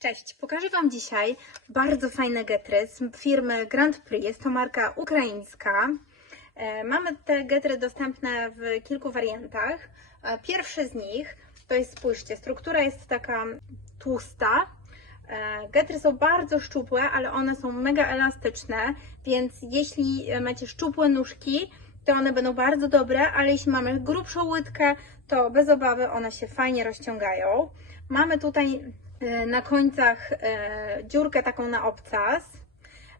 Cześć, pokażę Wam dzisiaj bardzo fajne getry z firmy Grand Prix. Jest to marka ukraińska. E, Mamy te getry dostępne w kilku wariantach. E, Pierwszy z nich to jest, spójrzcie, struktura jest taka tłusta. E, Getry są bardzo szczupłe, ale one są mega elastyczne, więc jeśli macie szczupłe nóżki, to one będą bardzo dobre, ale jeśli mamy grubszą łydkę, to bez obawy one się fajnie rozciągają. Mamy tutaj na końcach e, dziurkę taką na obcas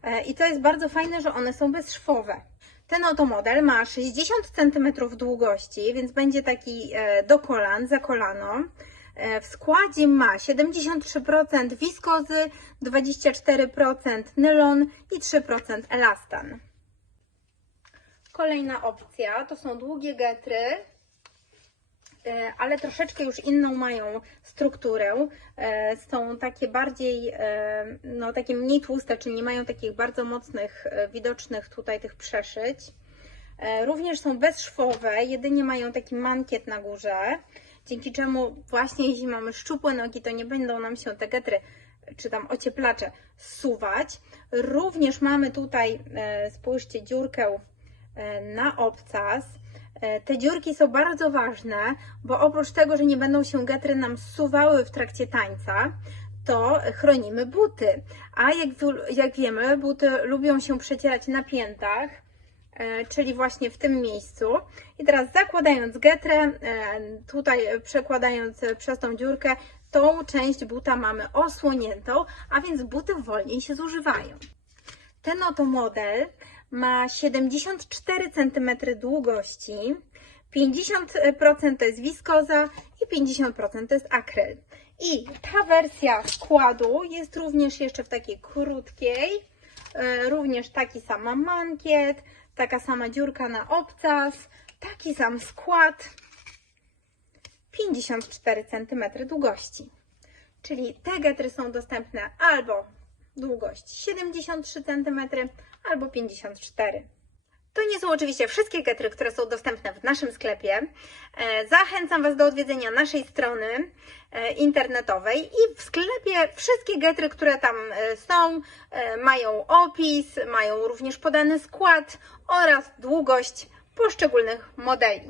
E, i to jest bardzo fajne, że one są bezszwowe. Ten oto model ma 60 cm długości, więc będzie taki e, do kolan, za kolano. E, W składzie ma 73% wiskozy, 24% nylon i 3% elastan. Kolejna opcja to są długie getry, e, ale troszeczkę już inną mają strukturę. E, Są takie bardziej, e, no takie mniej tłuste, czyli nie mają takich bardzo mocnych, e, widocznych tutaj tych przeszyć. E, Również są bezszwowe, jedynie mają taki mankiet na górze, dzięki czemu właśnie jeśli mamy szczupłe nogi, to nie będą nam się te getry czy tam ocieplacze zsuwać. Również mamy tutaj, e, spójrzcie, dziurkę e, na obcas. E, Te dziurki są bardzo ważne, bo oprócz tego, że nie będą się getry nam zsuwały w trakcie tańca, to chronimy buty. A jak, jak wiemy, buty lubią się przecierać na piętach, e, czyli właśnie w tym miejscu. I teraz zakładając getrę, e, tutaj przekładając przez tą dziurkę, tą część buta mamy osłoniętą, a więc buty wolniej się zużywają. Ten oto model ma 74 cm długości, 50% to jest wiskoza i 50% to jest akryl. I ta wersja składu jest również jeszcze w takiej krótkiej, e, również taki sama mankiet, taka sama dziurka na obcas, taki sam skład, 54 cm długości. Czyli te getry są dostępne albo długość 73 cm, albo 54 to nie są oczywiście wszystkie getry, które są dostępne w naszym sklepie. E, Zachęcam Was do odwiedzenia naszej strony e, internetowej i w sklepie wszystkie getry, które tam e, są, mają opis, mają również podany skład oraz długość poszczególnych modeli.